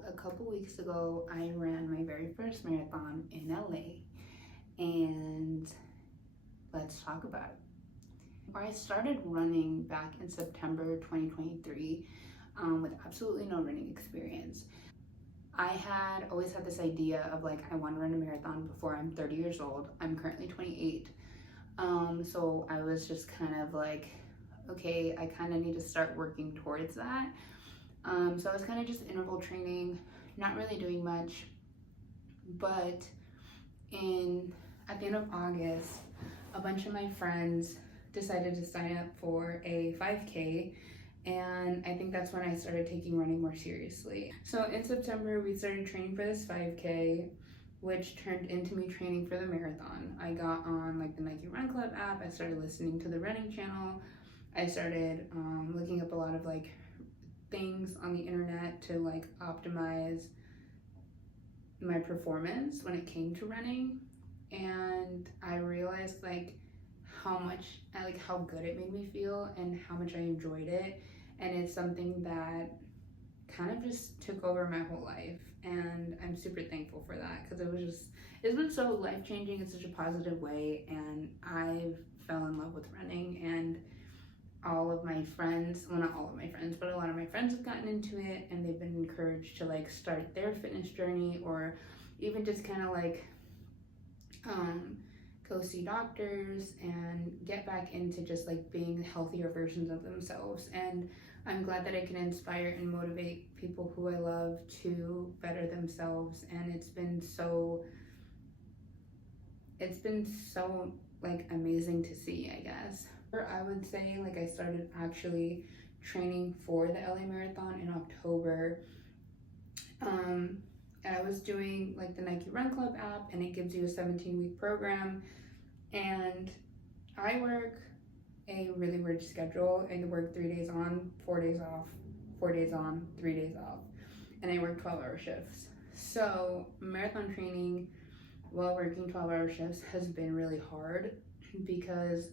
So a couple weeks ago, I ran my very first marathon in LA, and let's talk about it. I started running back in September 2023 with absolutely no running experience. I had always had this idea of like, I want to run a marathon before I'm 30 years old. I'm currently 28. So I was just kind of like, okay, I kind of need to start working towards that. So I was kind of just interval training, not really doing much. But at the end of August, a bunch of my friends decided to sign up for a 5K, and I think that's when I started taking running more seriously. So in September, we started training for this 5K, which turned into me training for the marathon. I got on like the Nike Run Club app. I started listening to the running channel. I started looking up a lot of like things on the internet to like optimize my performance when it came to running, and I realized like how good it made me feel and how much I enjoyed it. And it's something that kind of just took over my whole life, and I'm super thankful for that because it's been so life-changing in such a positive way. And I fell in love with running, and all of my friends, well, not all of my friends, but a lot of my friends have gotten into it, and they've been encouraged to like start their fitness journey, or even just kind of like go see doctors and get back into just like being healthier versions of themselves. And I'm glad that I can inspire and motivate people who I love to better themselves. And it's been so like amazing to see, I guess. I would say like I started actually training for the LA Marathon in October. And I was doing like the Nike Run Club app, and it gives you a 17-week program. And I work a really weird schedule. I work 3 days on, 4 days off, 4 days on, 3 days off. And I work 12-hour shifts. So marathon training while working 12-hour shifts has been really hard, because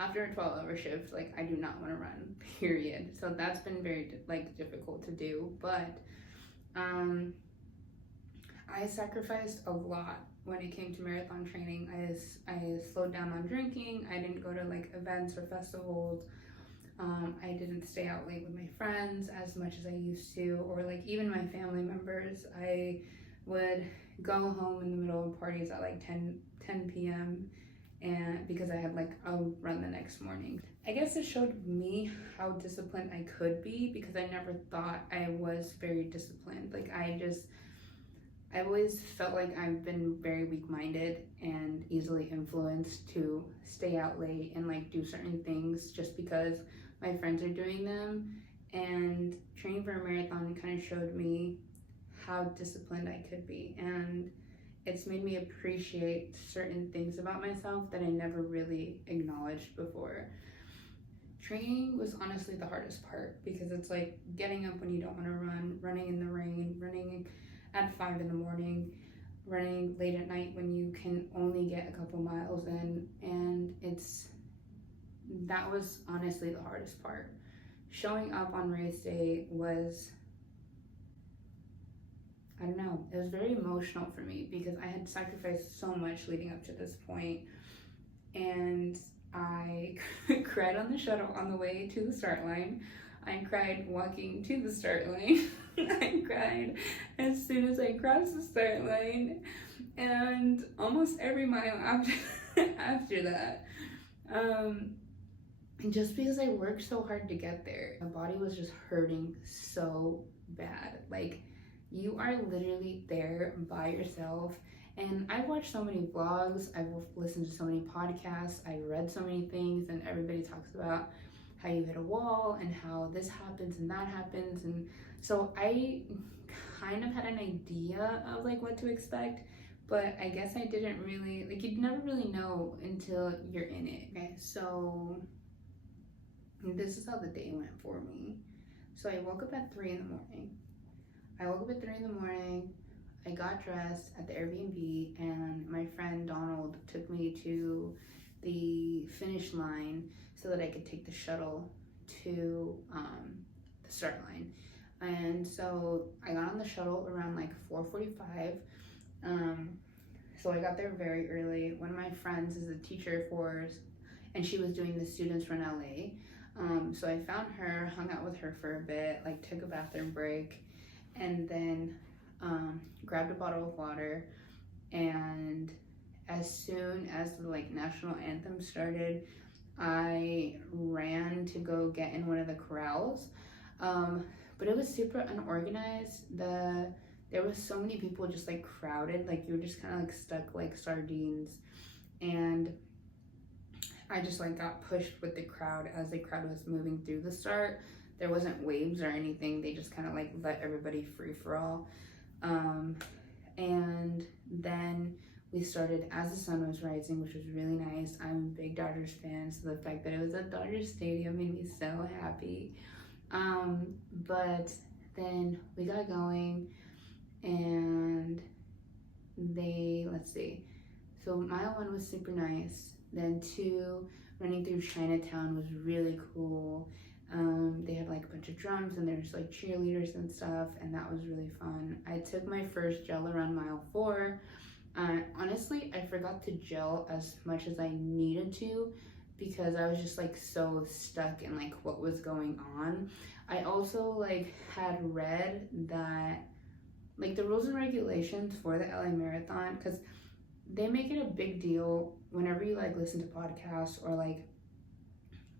after a 12-hour shift, like I do not want to run, period. So that's been very like difficult to do. But I sacrificed a lot when it came to marathon training. I slowed down on drinking. I didn't go to like events or festivals. I didn't stay out late with my friends as much as I used to, or like even my family members. I would go home in the middle of parties at like 10 p.m. and because I had like a run the next morning. I guess it showed me how disciplined I could be, because I never thought I was very disciplined. Like I've always felt like I've been very weak-minded and easily influenced to stay out late and like do certain things just because my friends are doing them. And training for a marathon kind of showed me how disciplined I could be, and it's made me appreciate certain things about myself that I never really acknowledged before. Training was honestly the hardest part, because it's like getting up when you don't want to run, running in the rain, running at 5 in the morning, running late at night when you can only get a couple miles in. And that was honestly the hardest part. Showing up on race day was, I don't know, it was very emotional for me, because I had sacrificed so much leading up to this point. And I cried on the shuttle on the way to the start line. I cried walking to the start line. I cried as soon as I crossed the start line, and almost every mile after that. And just because I worked so hard to get there, my body was just hurting so bad. Like, you are literally there by yourself. And I've watched so many vlogs, I've listened to so many podcasts, I read so many things, and everybody talks about how you hit a wall and how this happens and that happens. And so I kind of had an idea of like what to expect, but I guess I didn't really, like, you'd never really know until you're in it. Okay, so this is how the day went for me. So I woke up at 3 in the morning. I got dressed at the Airbnb, and my friend Donald took me to the finish line so that I could take the shuttle to the start line. And so I got on the shuttle around like 4:45. So I got there very early. One of my friends is a teacher and she was doing the Students Run LA. So I found her, hung out with her for a bit, like took a bathroom break, and then grabbed a bottle of water. And as soon as the like national anthem started, I ran to go get in one of the corrals. But it was super unorganized. There was so many people just like crowded, like you were just kind of like stuck like sardines. And I just like got pushed with the crowd as the crowd was moving through the start. There wasn't waves or anything. They just kind of like let everybody free for all. And then we started as the sun was rising, which was really nice. I'm a big Dodgers fan, so the fact that it was at Dodgers Stadium made me so happy. But then we got going, and let's see. So mile 1 was super nice. Then 2, running through Chinatown was really cool. They had like a bunch of drums and there's like cheerleaders and stuff, and that was really fun. I took my first gel around mile 4. Honestly, I forgot to gel as much as I needed to because I was just like so stuck in like what was going on. I also like had read that like the rules and regulations for the LA Marathon, because they make it a big deal whenever you like listen to podcasts or like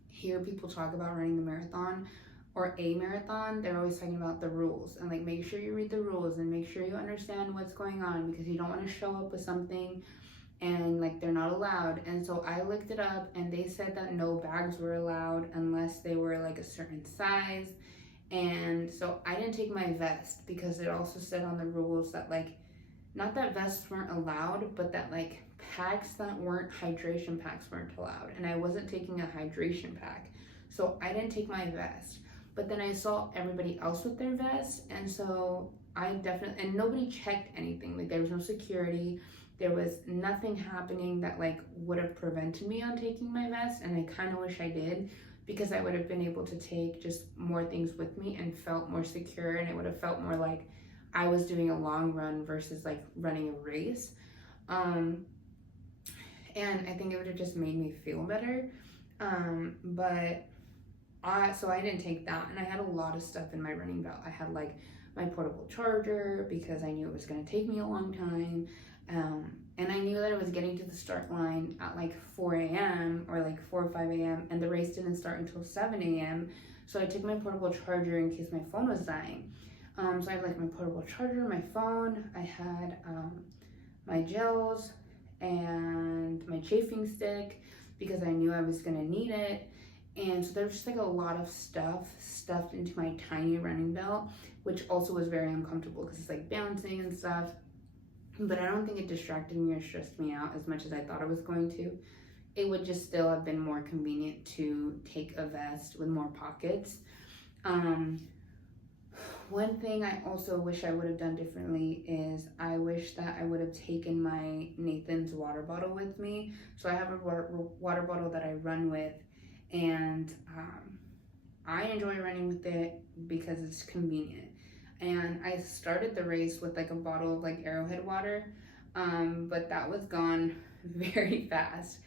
hear people talk about running the marathon or a marathon. They're always talking about the rules and like make sure you read the rules and make sure you understand what's going on, because you don't want to show up with something and like they're not allowed. And so I looked it up and they said that no bags were allowed unless they were like a certain size. And so I didn't take my vest because it also said on the rules that like, not that vests weren't allowed, but that like packs that weren't hydration packs weren't allowed. And I wasn't taking a hydration pack. So I didn't take my vest. But then I saw everybody else with their vests. And so and nobody checked anything. Like there was no security. There was nothing happening that like would have prevented me on taking my vest. And I kind of wish I did, because I would have been able to take just more things with me and felt more secure, and it would have felt more like I was doing a long run versus like running a race. And I think it would have just made me feel better. So I didn't take that, and I had a lot of stuff in my running belt. I had like my portable charger because I knew it was going to take me a long time. And I knew that I was getting to the start line at like 4 a.m. or like 4 or 5 a.m. and the race didn't start until 7 a.m. So I took my portable charger in case my phone was dying. So I had like my portable charger, my phone, I had my gels and my chafing stick because I knew I was gonna need it. And so there was just like a lot of stuff stuffed into my tiny running belt, which also was very uncomfortable because it's like bouncing and stuff. But I don't think it distracted me or stressed me out as much as I thought it was going to. It would just still have been more convenient to take a vest with more pockets. One thing I also wish I would have done differently is I wish that I would have taken my Nathan's water bottle with me. So I have a water bottle that I run with, and I enjoy running with it because it's convenient. And I started the race with like a bottle of like Arrowhead water, but that was gone very fast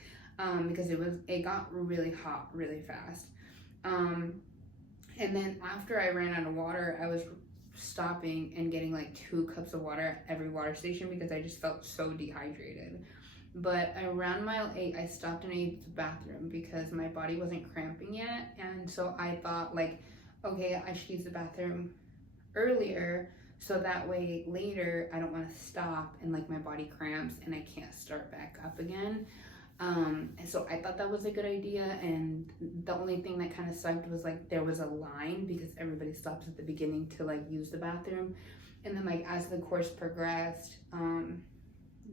because it got really hot really fast. And then after I ran out of water, I was stopping and getting like 2 cups of water at every water station because I just felt so dehydrated. But around mile 8, I stopped and I used the bathroom because my body wasn't cramping yet. And so I thought like, okay, I should use the bathroom earlier so that way later I don't want to stop and like my body cramps and I can't start back up again. And so I thought that was a good idea, and the only thing that kind of sucked was like there was a line because everybody stops at the beginning to like use the bathroom, and then like as the course progressed,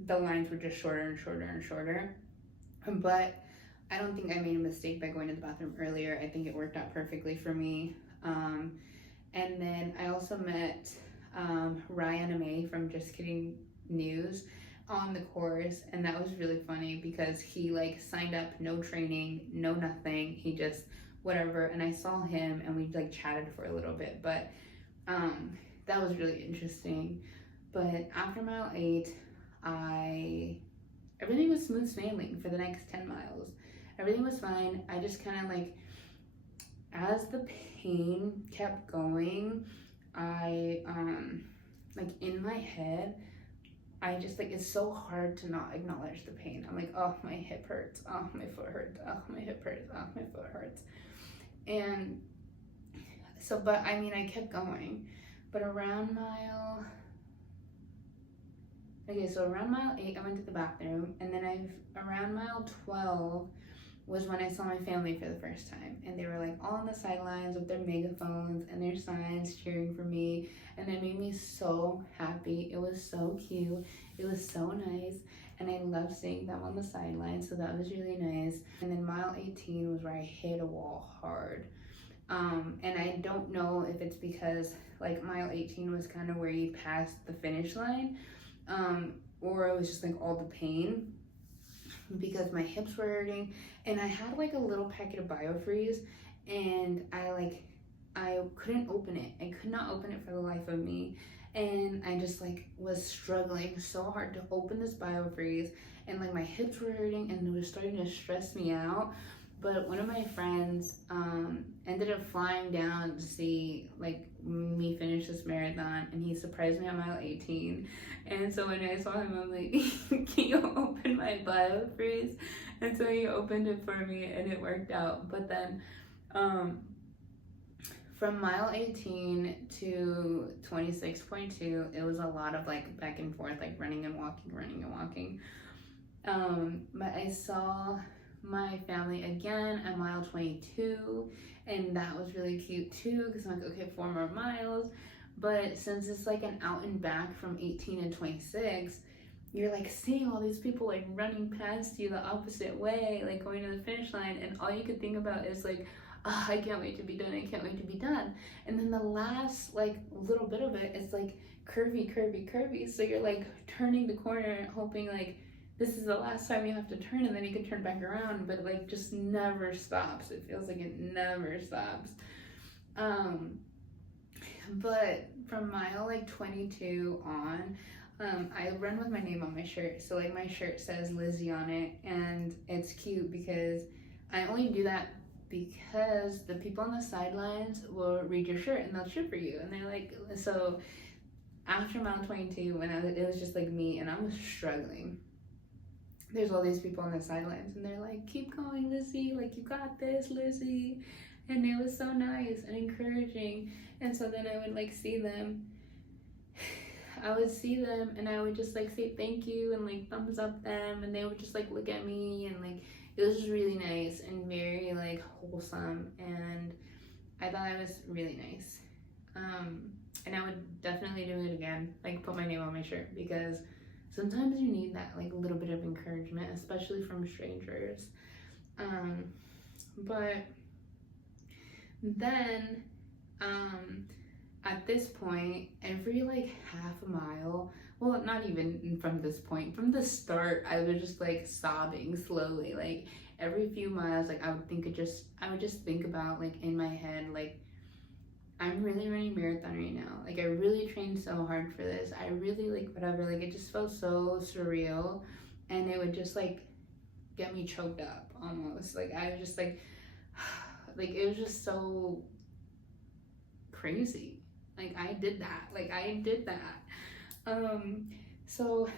the lines were just shorter and shorter and shorter. But I don't think I made a mistake by going to the bathroom earlier. I think it worked out perfectly for me. And then I also met Ryan and May from Just Kidding News on the course, and that was really funny because he like signed up, no training, no nothing, he just whatever, and I saw him and we like chatted for a little bit. But That was really interesting. But after mile 8, everything was smooth sailing for the next 10 miles. Everything was fine. I just kind of like, as the pain kept going, I like in my head, I just like, it's so hard to not acknowledge the pain. I'm like, oh, my hip hurts, oh, my foot hurts, oh, my hip hurts, oh, my foot hurts. And so, but I mean, I kept going. But around mile 8, I went to the bathroom, and then around mile 12 was when I saw my family for the first time, and they were like all on the sidelines with their megaphones and their signs cheering for me, and it made me so happy. It was so cute, it was so nice, and I loved seeing them on the sidelines, so that was really nice. And then mile 18 was where I hit a wall hard. And I don't know if it's because like mile 18 was kind of where you passed the finish line, or it was just like all the pain, because my hips were hurting, and I had like a little packet of Biofreeze, and I couldn't open it. I could not open it for the life of me, and I just like was struggling so hard to open this Biofreeze, and like my hips were hurting, and it was starting to stress me out. But one of my friends ended up flying down to see like me finish this marathon, and he surprised me on mile 18. And so when I saw him, I'm like, can you open my Biofreeze? And so he opened it for me, and it worked out. But then from mile 18 to 26.2, it was a lot of like back and forth, like running and walking. But I saw my family again at mile 22, and that was really cute too, because I'm like, okay, 4 more miles. But since it's like an out and back from 18 and 26, you're like seeing all these people like running past you the opposite way, like going to the finish line, and all you could think about is like, oh, I can't wait to be done, I can't wait to be done. And then the last like little bit of it is like curvy, so you're like turning the corner hoping like this is the last time you have to turn, and then you can turn back around, but like just never stops. It feels like it never stops. But from mile like 22 on, I run with my name on my shirt. So like my shirt says Lizzie on it, and it's cute because I only do that because the people on the sidelines will read your shirt and they'll cheer for you. And they're like, so after mile 22, when it was just like me and I was struggling, there's all these people on the sidelines, and they're like, keep going, Lizzie, like you got this, Lizzie. And it was so nice and encouraging. And so then I would like see them and I would just like say thank you and like thumbs up them, and they would just like look at me, and like it was just really nice and very like wholesome, and I thought it was really nice. And I would definitely do it again, like put my name on my shirt, because sometimes you need that like little bit of encouragement, especially from strangers. But then at this point, every like half a mile, well, not even from this point, from the start, I was just like sobbing slowly. Like every few miles, like I would just think about like in my head, like I'm really running marathon right now. Like I really trained so hard for this. I really like whatever, like it just felt so surreal, and it would just like get me choked up almost. Like I was just like like it was just so crazy. Like I did that. So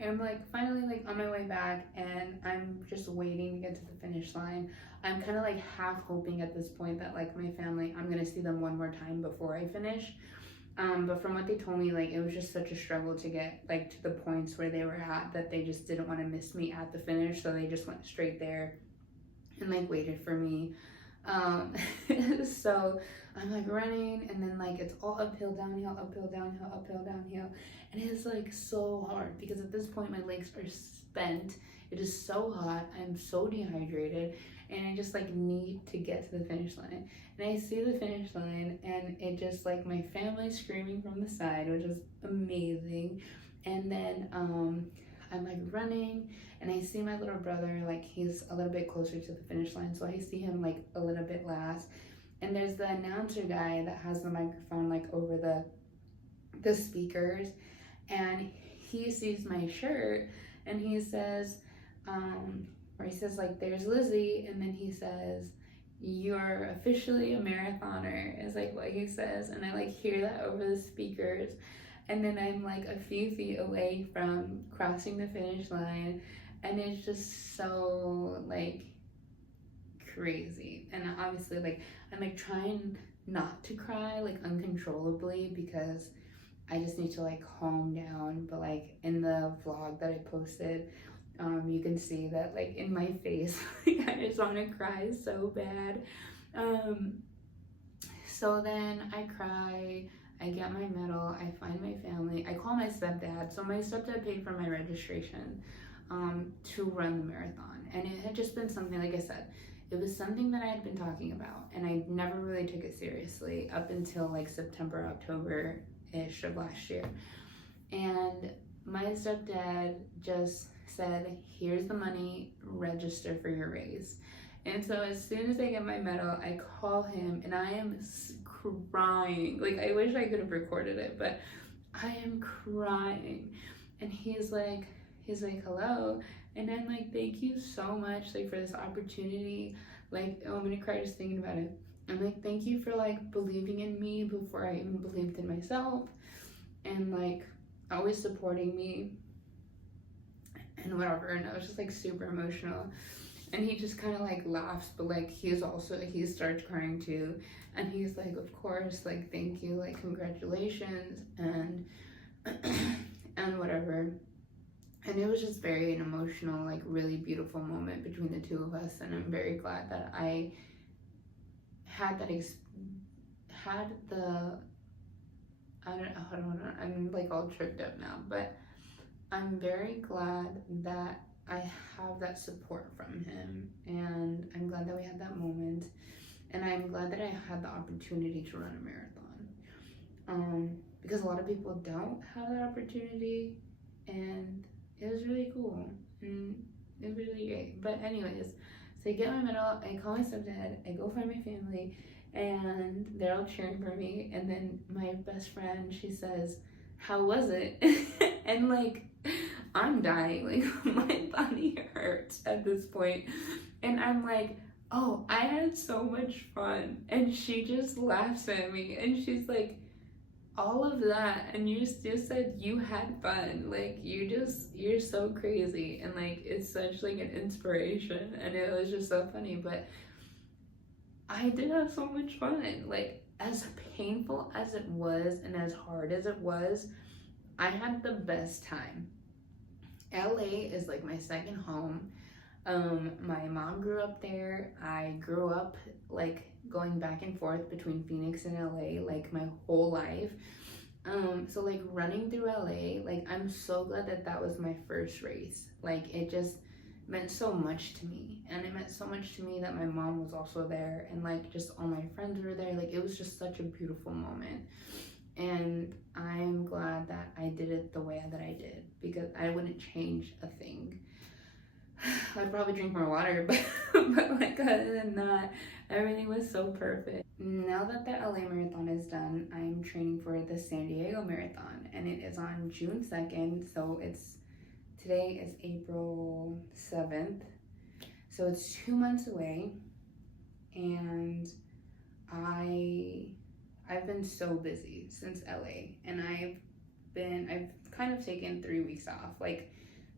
I'm like finally like on my way back, and I'm just waiting to get to the finish line. I'm kind of like half hoping at this point that like my family, I'm gonna see them one more time before I finish. But from what they told me, like it was just such a struggle to get like to the points where they were at, that they just didn't want to miss me at the finish, so they just went straight there and like waited for me. So I'm like running, and then like it's all uphill, downhill, and it's like so hard because at this point my legs are spent. It is so hot, I'm so dehydrated, and I just like need to get to the finish line. And I see the finish line, and it just like my family screaming from the side, which is amazing. And then I'm like running, and I see my little brother, like he's a little bit closer to the finish line, so I see him like a little bit last. and there's the announcer guy that has the microphone like over the speakers, and he sees my shirt and he says, or he says like, "There's Lizzie," and then he says, "You're officially a marathoner," is like what he says, and I like hear that over the speakers, and then I'm like a few feet away from crossing the finish line, and it's just so like crazy. And obviously like I'm like trying not to cry like uncontrollably because I just need to like calm down. But like in the vlog that I posted, you can see that like in my face, like I just want to cry so bad. So then I cry, I get my medal, I find my family, I call my stepdad. So my stepdad paid for my registration to run the marathon. And it had just been something, like I said, it was something that I had been talking about, and I never really took it seriously up until like September, October-ish of last year. And my stepdad just said, "Here's the money, register for your race." And so as soon as I get my medal, I call him and I am crying. Like I wish I could have recorded it, but I am crying. And he's like, "Hello." And I'm like, "Thank you so much like for this opportunity." Like, oh, I'm gonna cry just thinking about it. I'm like, "Thank you for like believing in me before I even believed in myself, and like always supporting me and whatever." And I was just like super emotional. And he just kind of like laughs, but like he starts crying too. And he's like, "Of course, like thank you, like congratulations," and and whatever. And it was just very an emotional, like really beautiful moment between the two of us. And I'm very glad that I had that had the I don't know, I'm like all tripped up now, but I'm very glad that I have that support from him, and I'm glad that we had that moment, and I'm glad that I had the opportunity to run a marathon, because a lot of people don't have that opportunity, and it was really cool, and it was really great. But anyways, so I get my medal, I call my stepdad, I go find my family, and they're all cheering for me, and then my best friend, she says, "How was it?" And like, I'm dying, like my body hurts at this point, and I'm like, "Oh, I had so much fun," and she just laughs at me, and she's like, "All of that, and you still said you had fun, like you're so crazy," and like it's such like an inspiration, and it was just so funny. But I did have so much fun. Like as painful as it was and as hard as it was, I had the best time. LA is like my second home. My mom grew up there. I grew up like going back and forth between Phoenix and LA like my whole life. So like running through LA, like I'm so glad that that was my first race. Like it just meant so much to me, and it meant so much to me that my mom was also there, and like just all my friends were there. Like it was just such a beautiful moment, and I'm glad that I did it the way that I did, because I wouldn't change a thing. I'd probably drink more water, but like other than that, everything was so perfect. Now that the LA Marathon is done, I'm training for the San Diego Marathon, and it is on June 2nd, so today is April 7th, so it's 2 months away, and I've been so busy since LA, and I've kind of taken 3 weeks off, like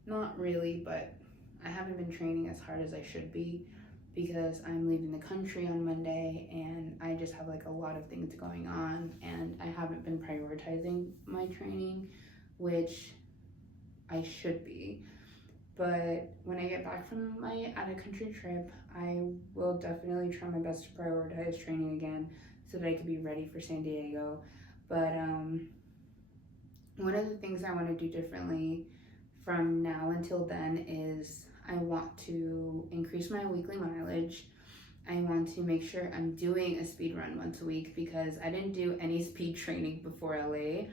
not really, but I haven't been training as hard as I should be because I'm leaving the country on Monday, and I just have like a lot of things going on, and I haven't been prioritizing my training, which I should be. But when I get back from my out of country trip, I will definitely try my best to prioritize training again so that I could be ready for San Diego. But one of the things I want to do differently from now until then is I want to increase my weekly mileage. I want to make sure I'm doing a speed run once a week, because I didn't do any speed training before LA,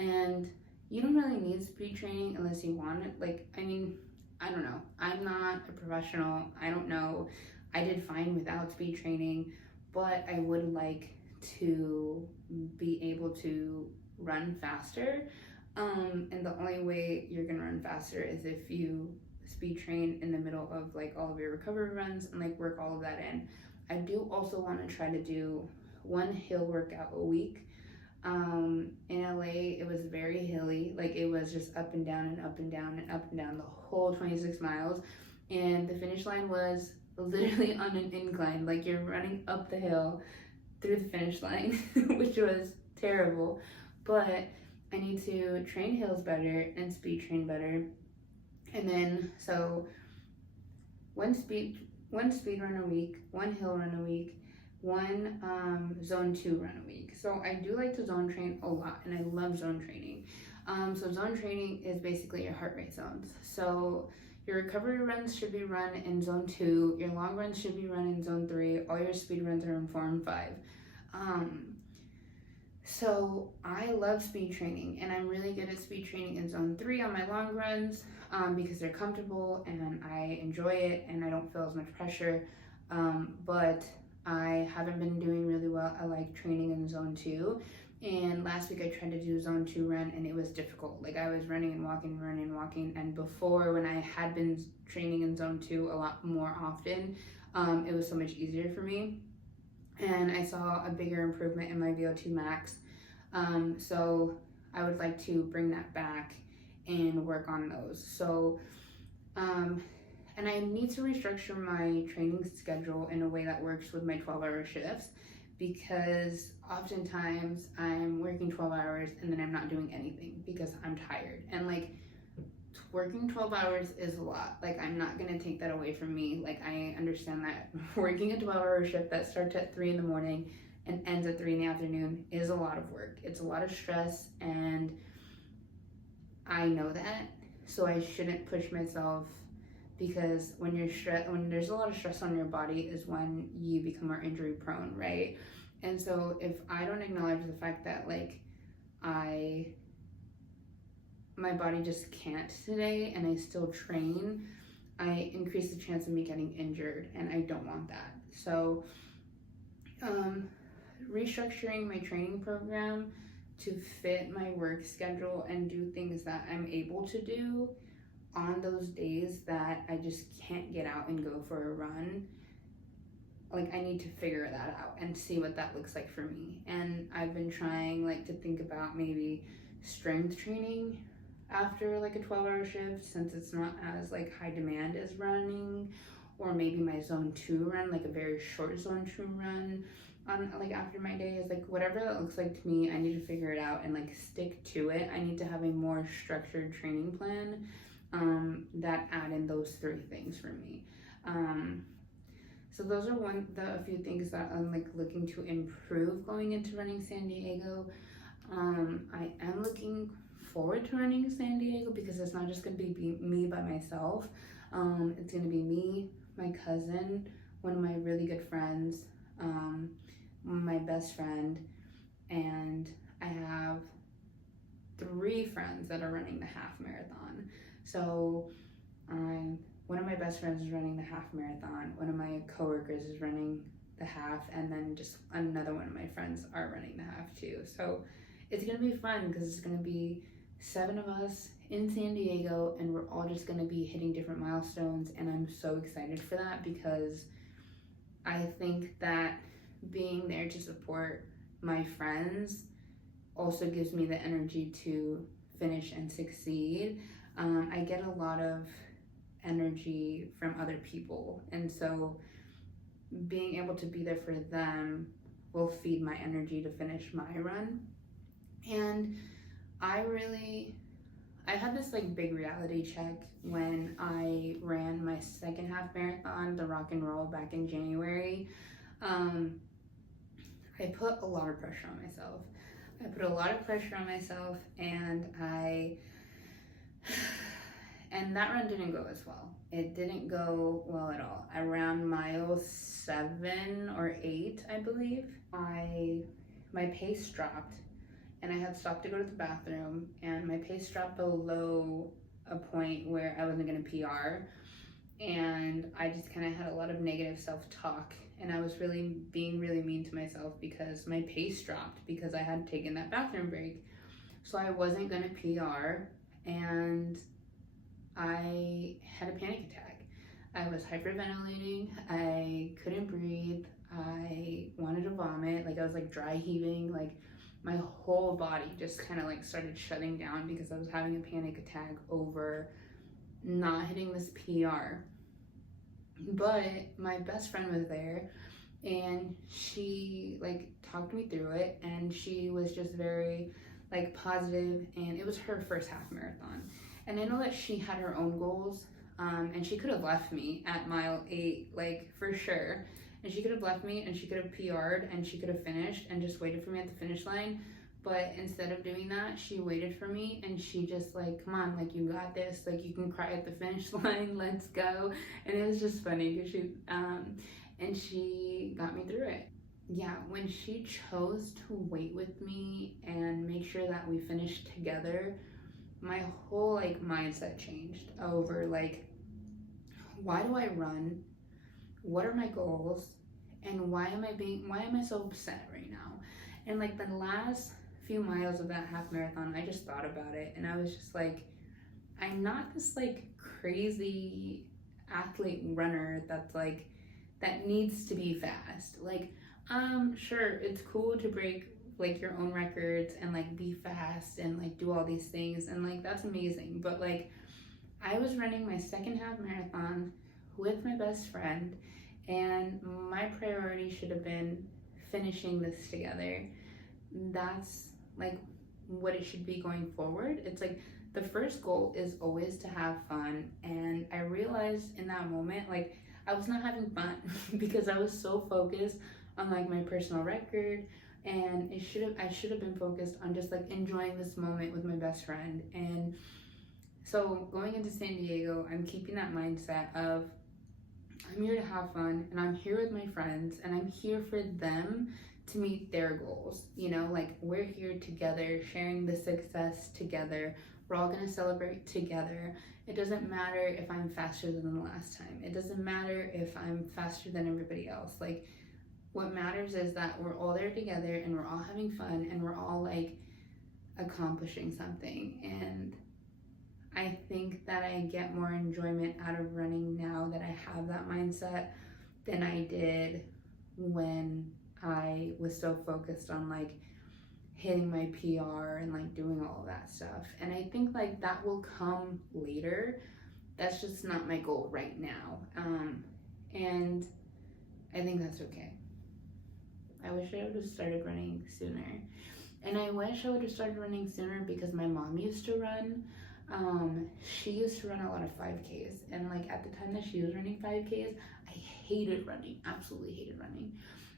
and you don't really need speed training unless you want it. Like, I mean, I don't know. I'm not a professional. I don't know. I did fine without speed training, but I would like to be able to run faster. And the only way you're gonna run faster is if you speed train in the middle of like all of your recovery runs and like work all of that in. I do also want to try to do one hill workout a week. In LA, it was very hilly. Like it was just up and down and up and down and up and down the whole 26 miles. And the finish line was literally on an incline. Like you're running up the hill through the finish line, which was terrible. But I need to train hills better and speed train better. And then, so one speed run a week, one hill run a week, one zone 2 run a week. So I do like to zone train a lot, and I love zone training. So zone training is basically your heart rate zones. So your recovery runs should be run in zone 2, your long runs should be run in zone 3, all your speed runs are in 4 and 5. So I love speed training, and I'm really good at speed training in zone 3 on my long runs because they're comfortable and I enjoy it and I don't feel as much pressure. But I haven't been doing really well at like training in zone 2. And last week I tried to do a zone 2 run and it was difficult. Like I was running and walking, running and walking. And before, when I had been training in zone 2 a lot more often, it was so much easier for me. And I saw a bigger improvement in my VO2 max. So I would like to bring that back and work on those. So, and I need to restructure my training schedule in a way that works with my 12-hour shifts, because oftentimes I'm working 12 hours and then I'm not doing anything because I'm tired. And like working 12 hours is a lot. Like I'm not gonna take that away from me. Like I understand that working a 12-hour shift that starts at 3 in the morning and ends at 3 in the afternoon is a lot of work. It's a lot of stress, and I know that. So I shouldn't push myself, because when there's a lot of stress on your body is when you become more injury prone, right? And so if I don't acknowledge the fact that like my body just can't today and I still train, I increase the chance of me getting injured, and I don't want that. So restructuring my training program to fit my work schedule and do things that I'm able to do on those days that I just can't get out and go for a run. Like I need to figure that out and see what that looks like for me. And I've been trying like to think about maybe strength training after like a 12-hour shift, since it's not as like high demand as running, or maybe my zone 2 run, like a very short zone 2 run on like after my day, is like whatever that looks like to me. I need to figure it out and like stick to it. I need to have a more structured training plan that add in those 3 things for me. So those are a few things that I'm like looking to improve going into running San Diego. I am looking forward to running San Diego because it's not just gonna be me by myself. It's gonna be me, my cousin, one of my really good friends, my best friend, and I have 3 friends that are running the half marathon. So one of my best friends is running the half marathon, one of my coworkers is running the half, and then just another one of my friends are running the half too. So it's gonna be fun because it's gonna be 7 of us in San Diego, and we're all just gonna be hitting different milestones, and I'm so excited for that because I think that being there to support my friends also gives me the energy to finish and succeed. I get a lot of energy from other people, and so being able to be there for them will feed my energy to finish my run. And I had this like big reality check when I ran my second half marathon, the Rock and Roll, back in January. I put a lot of pressure on myself. And that run didn't go as well. It didn't go well at all. Around mile 7 or 8, I believe, my pace dropped, and I had stopped to go to the bathroom, and my pace dropped below a point where I wasn't gonna PR. and I just kind of had a lot of negative self-talk, and I was really being really mean to myself because my pace dropped because I had taken that bathroom break. So I wasn't going to PR, and I had a panic attack. I was hyperventilating, I couldn't breathe, I wanted to vomit, like I was like dry heaving, like my whole body just kind of like started shutting down because I was having a panic attack over not hitting this PR. But my best friend was there, and she like talked me through it, and she was just very like positive, and it was her first half marathon. And I know that she had her own goals, and she could have left me at mile 8, like for sure. And she could have left me, and she could have PR'd, and she could have finished and just waited for me at the finish line. But instead of doing that, she waited for me, and she just like, come on, like you got this, like you can cry at the finish line, let's go. And it was just funny because she got me through it. Yeah, when she chose to wait with me and make sure that we finished together, my whole like mindset changed over like, why do I run? What are my goals? And why am I so upset right now? And like the last few miles of that half marathon, I just thought about it, and I was just like, I'm not this like crazy athlete runner that's like that needs to be fast. Like, sure, it's cool to break like your own records and like be fast and like do all these things, and like that's amazing. But like, I was running my second half marathon with my best friend, and my priority should have been finishing this together. That's like what it should be going forward. It's like the first goal is always to have fun, and I realized in that moment like I was not having fun because I was so focused on like my personal record, and I should have been focused on just like enjoying this moment with my best friend. And so going into San Diego, I'm keeping that mindset of I'm here to have fun, and I'm here with my friends, and I'm here for them to meet their goals. You know, like we're here together, sharing the success together. We're all gonna celebrate together. It doesn't matter if I'm faster than the last time. It doesn't matter if I'm faster than everybody else. Like, what matters is that we're all there together, and we're all having fun, and we're all like accomplishing something. And I think that I get more enjoyment out of running now that I have that mindset than I did when I was so focused on like hitting my PR and like doing all of that stuff. And I think like that will come later. That's just not my goal right now. And I think that's okay. I wish I would have started running sooner. And I wish I would have started running sooner because my mom used to run. She used to run a lot of 5Ks, and like at the time that she was running 5Ks, I hated running, absolutely hated running.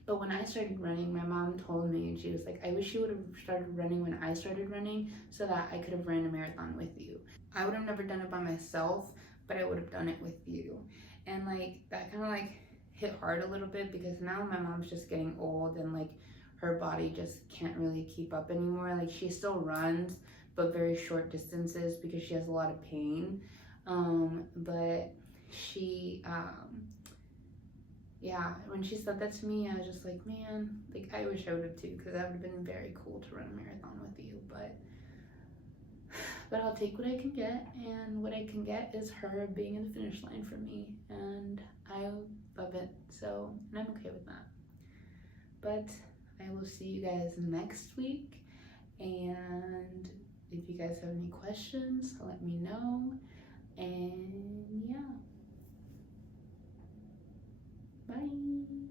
But when I started running, my mom told me, and she was like, I wish you would have started running when I started running so that I could have ran a marathon with you. I would have never done it by myself, but I would have done it with you. And like that kind of like hit hard a little bit because now my mom's just getting old, and like her body just can't really keep up anymore. Like she still runs, but very short distances because she has a lot of pain. But she, yeah, when she said that to me, I was just like, man, like I wish I would have too, because that would have been very cool to run a marathon with you. But I'll take what I can get, and what I can get is her being in the finish line for me, and I love it. So, and I'm okay with that. But I will see you guys next week, and if you guys have any questions, let me know. And yeah, bye.